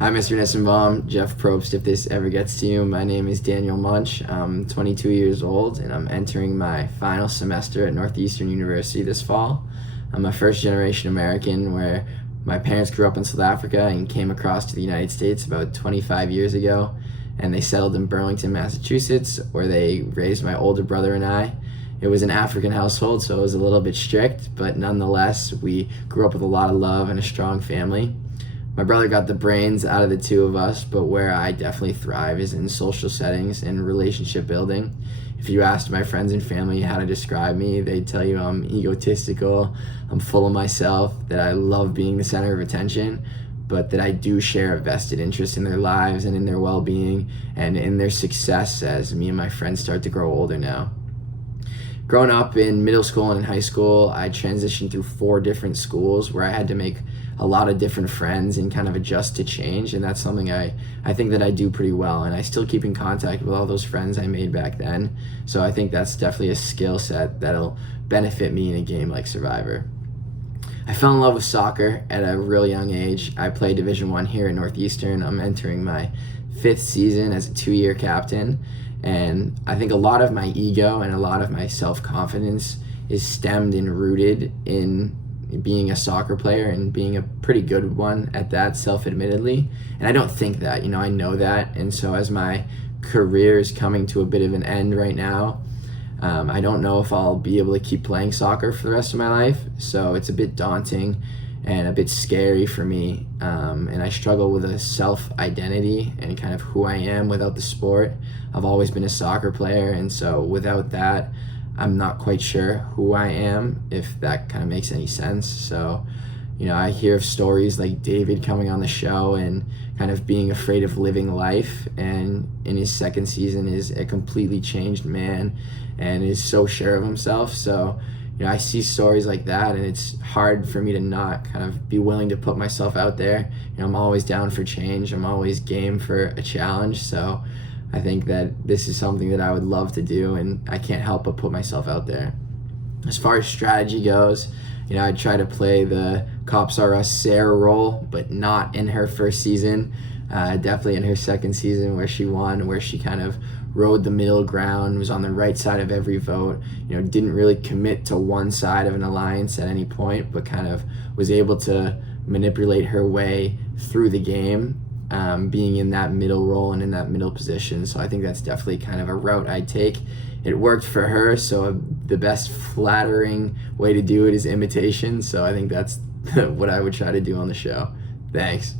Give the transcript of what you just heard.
Hi, Mr. Nissenbaum, Jeff Probst, if this ever gets to you. My name is Daniel Munch. I'm 22 years old, and I'm entering my final semester at Northeastern University this fall. I'm a first-generation American where my parents grew up in South Africa and came across to the United States about 25 years ago, and they settled in Burlington, Massachusetts, where they raised my older brother and I. It was an African household, so it was a little bit strict, but nonetheless, we grew up with a lot of love and a strong family. My brother got the brains out of the two of us, but where I definitely thrive is in social settings and relationship building. If you asked my friends and family how to describe me, they'd tell you I'm egotistical, I'm full of myself, that I love being the center of attention, but that I do share a vested interest in their lives and in their well-being and in their success as me and my friends start to grow older now. Growing up in middle school and in high school, I transitioned through 4 different schools where I had to make a lot of different friends and kind of adjust to change, and that's something I think that I do pretty well, and I still keep in contact with all those friends I made back then, so I think that's definitely a skill set that'll benefit me in a game like Survivor. I fell in love with soccer at a real young age. I play Division I here at Northeastern. I'm entering my 5th season as a 2-year captain, and I think a lot of my ego and a lot of my self-confidence is stemmed and rooted in being a soccer player and being a pretty good one at that, self-admittedly. And I don't think that, I know that. And so as my career is coming to a bit of an end right now, I don't know if I'll be able to keep playing soccer for the rest of my life. So it's a bit daunting and a bit scary for me. And I struggle with a self-identity and kind of who I am without the sport. I've always been a soccer player, and so without that, I'm not quite sure who I am, if that kind of makes any sense. So, I hear of stories like David coming on the show and kind of being afraid of living life, and in his 2nd season is a completely changed man and is so sure of himself. So, I see stories like that, and it's hard for me to not kind of be willing to put myself out there. I'm always down for change. I'm always game for a challenge. So I think that this is something that I would love to do, and I can't help but put myself out there. As far as strategy goes, I try to play the Cops R Us Sarah role, but not in her 1st season. Definitely in her 2nd season, where she won, where she kind of rode the middle ground, was on the right side of every vote, didn't really commit to one side of an alliance at any point, but kind of was able to manipulate her way through the game, being in that middle role and in that middle position. So I think that's definitely kind of a route I'd take. It worked for her, so the best flattering way to do it is imitation. So I think that's what I would try to do on the show. Thanks.